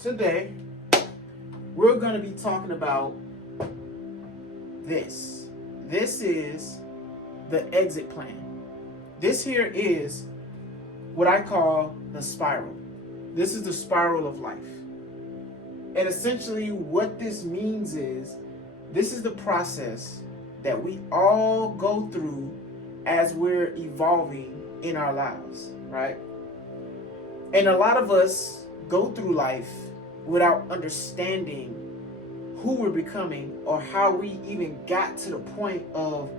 today we're going to be talking about this. This is the exit plan. This here is what I call the spiral. This is the spiral of life. And essentially what this means is this is the process that we all go through as we're evolving in our lives, right? And a lot of us go through life without understanding who we're becoming or how we even got to the point of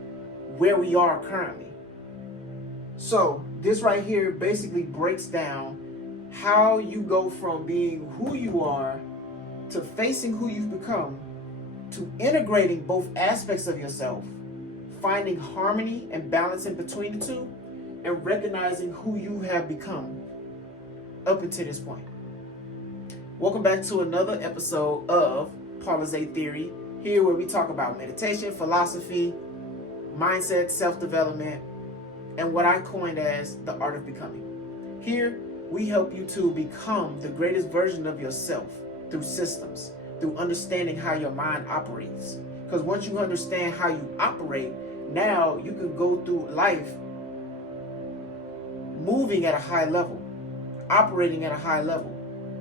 where we are currently. So this right here basically breaks down how you go from being who you are to facing who you've become to integrating both aspects of yourself, finding harmony and balance in between the two, and recognizing who you have become up until this point. Welcome back to another episode of Paula's A Theory, here where we talk about meditation, philosophy, mindset, self-development, and what I coined as the art of becoming. Here, we help you to become the greatest version of yourself through systems, through understanding how your mind operates. Because once you understand how you operate, now you can go through life moving at a high level, operating at a high level,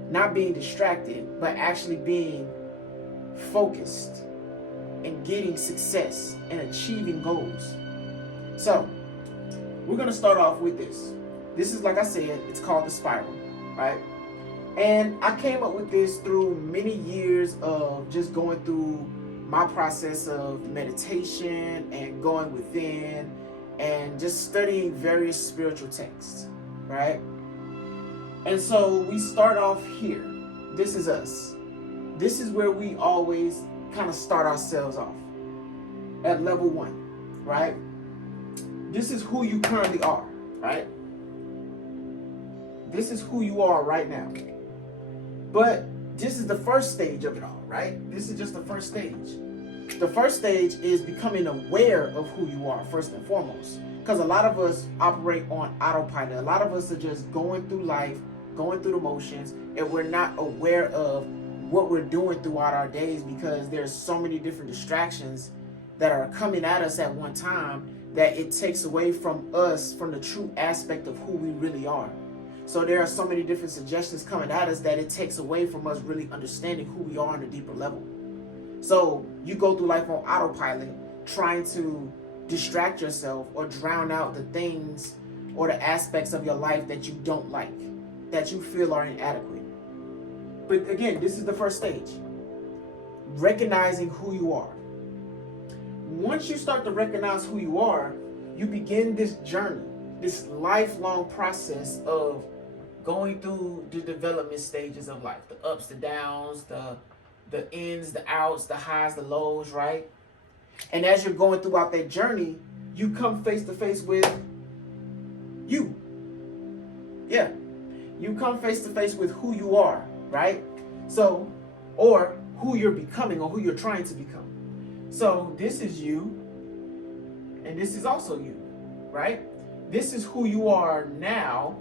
not being distracted, but actually being focused and getting success and achieving goals. So, we're going to start off with this. This is, like I said, it's called the spiral, right? And I came up with this through many years of just going through my process of meditation and going within and just studying various spiritual texts, right? And so we start off here. This is us. This is where we always kind of start ourselves off at level 1, right? This is who you currently are, right? This is who you are right now. But this is the first stage of it all, right? This is just the first stage. The first stage is becoming aware of who you are, first and foremost. Because a lot of us operate on autopilot. A lot of us are just going through life, going through the motions, and we're not aware of what we're doing throughout our days because there's so many different distractions that are coming at us at one time that it takes away from us, from the true aspect of who we really are. So there are so many different suggestions coming at us that it takes away from us really understanding who we are on a deeper level. So you go through life on autopilot, trying to distract yourself or drown out the things or the aspects of your life that you don't like, that you feel are inadequate. But again, this is the first stage. Recognizing who you are. Once you start to recognize who you are, you begin this journey, this lifelong process of going through the development stages of life, the ups, the downs, the ins, the outs, the highs, the lows, right? And as you're going throughout that journey, you come face to face with you. Yeah. You come face to face with who you are, right? So, or who you're becoming or who you're trying to become. So this is you, and this is also you, right? This is who you are now,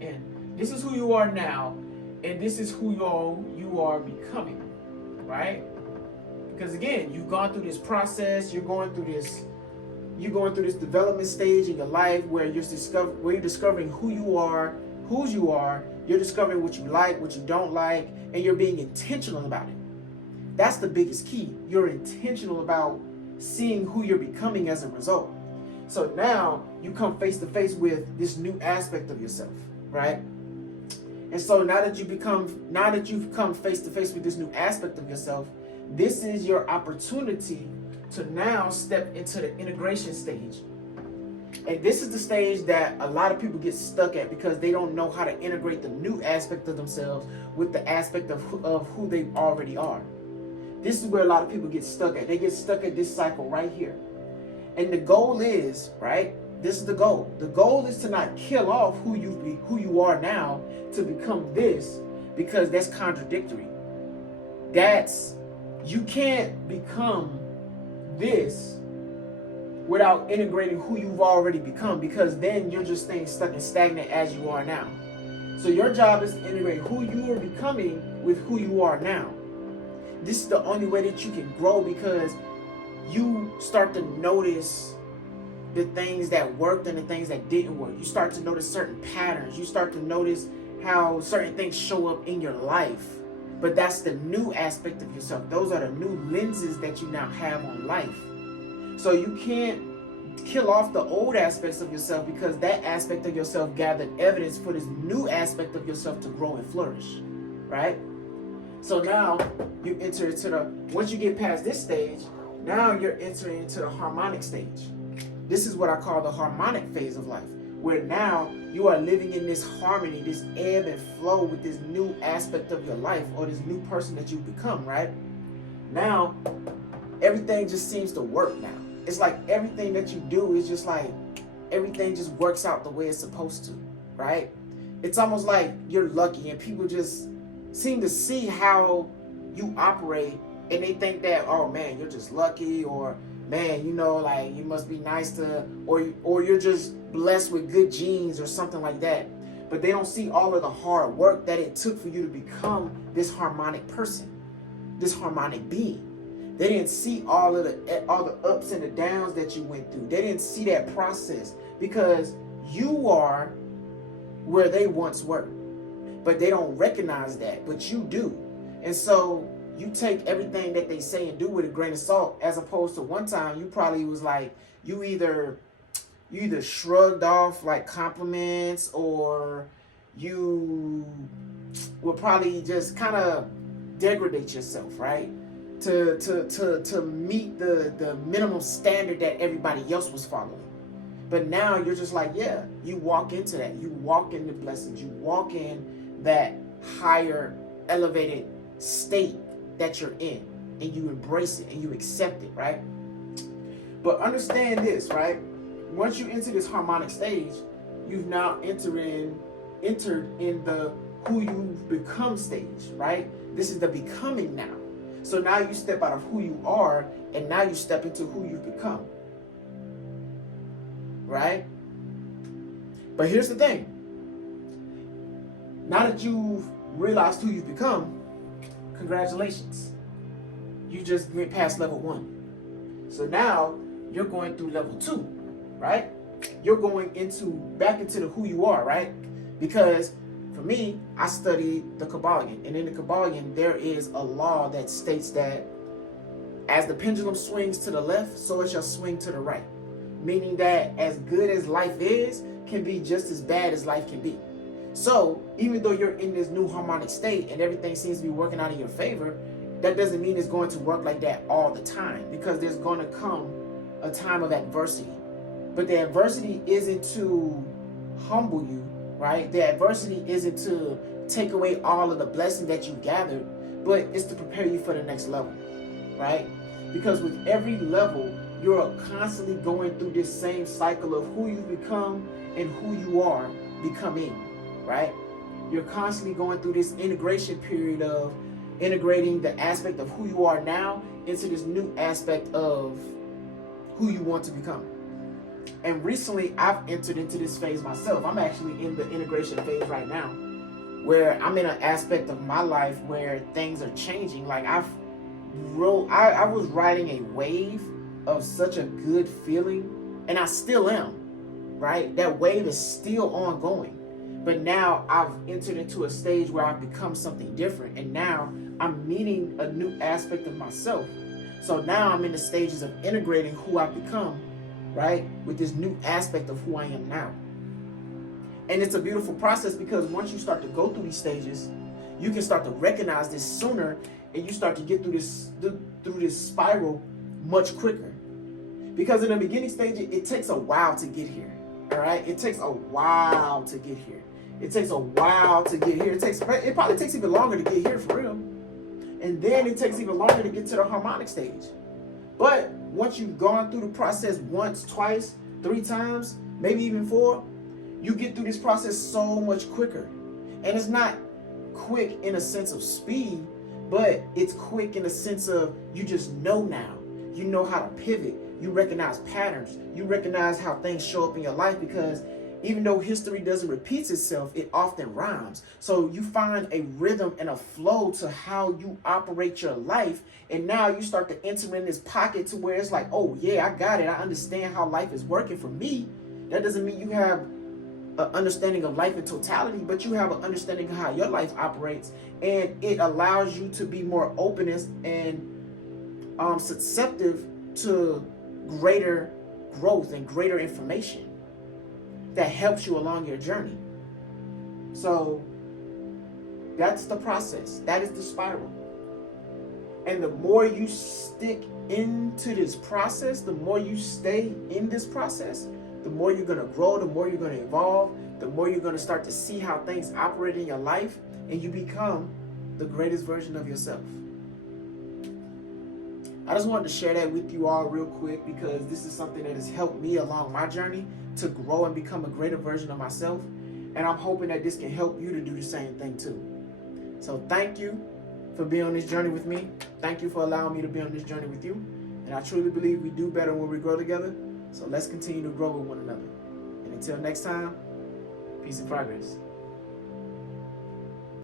and this is who you are now, and this is who you are becoming, right? Because again, you've gone through this process, you're going through this development stage in your life where you're discovering who you are, whose you are, you're discovering what you like, what you don't like, and you're being intentional about it. That's the biggest key. You're intentional about seeing who you're becoming as a result. So now you come face to face with this new aspect of yourself, right? And so now that you've come face to face with this new aspect of yourself, this is your opportunity to now step into the integration stage. And this is the stage that a lot of people get stuck at because they don't know how to integrate the new aspect of themselves with the aspect of who they already are. This is where a lot of people get stuck at. They get stuck at this cycle right here. And the goal is, right? This is the goal. The goal is to not kill off who you are now to become this, because that's contradictory. You can't become this without integrating who you've already become, because then you're just staying stuck and stagnant as you are now. So your job is to integrate who you are becoming with who you are now. This is the only way that you can grow, because you start to notice the things that worked and the things that didn't work. You start to notice certain patterns. You start to notice how certain things show up in your life. But that's the new aspect of yourself. Those are the new lenses that you now have on life. So you can't kill off the old aspects of yourself, because that aspect of yourself gathered evidence for this new aspect of yourself to grow and flourish, right? So now you enter into once you get past this stage, now you're entering into the harmonic stage. This is what I call the harmonic phase of life, where now you are living in this harmony, this ebb and flow with this new aspect of your life, or this new person that you've become, right? Now, everything just seems to work now. It's like everything that you do is just like, everything just works out the way it's supposed to, right? It's almost like you're lucky, and people just seem to see how you operate, and they think that, oh man, you're just lucky, or man, you know, like you must be nice to, or you're just blessed with good genes or something like that. But they don't see all of the hard work that it took for you to become this harmonic person, this harmonic being. They didn't see all the ups and the downs that you went through. They didn't see that process, because you are where they once were. But they don't recognize that, but you do. And so you take everything that they say and do with a grain of salt, as opposed to one time you probably was like, you either shrugged off like compliments, or you would probably just kind of degrade yourself, right? To meet the minimum standard that everybody else was following. But now you're just like, yeah, you walk into that. You walk in the blessings. You walk in that higher, elevated state that you're in, and you embrace it and you accept it, right? But understand this, right? Once you enter this harmonic stage, you've now entered in the who you've become stage, right? This is the becoming now. So now you step out of who you are, and now you step into who you've become, right? But here's the thing. Now that you've realized who you've become, congratulations. You just went past level 1. So now you're going through level 2, right? You're going back into the who you are, right? Because for me, I studied the Kabbalion. And in the Kabbalion, there is a law that states that as the pendulum swings to the left, so it shall swing to the right. Meaning that as good as life is, can be just as bad as life can be. So even though you're in this new harmonic state and everything seems to be working out in your favor, that doesn't mean it's going to work like that all the time, because there's going to come a time of adversity. But the adversity isn't to humble you, right? The adversity isn't to take away all of the blessing that you gathered, but it's to prepare you for the next level, right? Because with every level, you're constantly going through this same cycle of who you've become and who you are becoming, right? You're constantly going through this integration period of integrating the aspect of who you are now into this new aspect of who you want to become. And recently, I've entered into this phase myself. I'm actually in the integration phase right now, where I'm in an aspect of my life where things are changing. Like I was riding a wave of such a good feeling, and I still am, right? That wave is still ongoing. But now I've entered into a stage where I've become something different, and now I'm meeting a new aspect of myself. So now I'm in the stages of integrating who I've become, right, with this new aspect of who I am now. And it's a beautiful process, because once you start to go through these stages, you can start to recognize this sooner, and you start to get through this spiral much quicker. Because in the beginning stage, it takes a while to get here. All right, it takes a while to get here. It takes a while to get here. It probably takes even longer to get here, for real. And then it takes even longer to get to the harmonic stage. But once you've gone through the process once, twice, 3 times, maybe even 4, you get through this process so much quicker. And it's not quick in a sense of speed, but it's quick in a sense of you just know now. You know how to pivot. You recognize patterns. You recognize how things show up in your life, because Even though history doesn't repeat itself, it often rhymes. So you find a rhythm and a flow to how you operate your life. And now you start to enter in this pocket to where it's like, oh yeah, I got it. I understand how life is working for me. That doesn't mean you have an understanding of life in totality, but you have an understanding of how your life operates. And it allows you to be more open and susceptible to greater growth and greater information that helps you along your journey. So that's the process. That is the spiral. And the more you stick into this process, the more you stay in this process, the more you're going to grow, the more you're going to evolve, the more you're going to start to see how things operate in your life, and you become the greatest version of yourself. I just wanted to share that with you all real quick because this is something that has helped me along my journey to grow and become a greater version of myself. And I'm hoping that this can help you to do the same thing too. So thank you for being on this journey with me. Thank you for allowing me to be on this journey with you. And I truly believe we do better when we grow together. So let's continue to grow with one another. And until next time, peace and progress.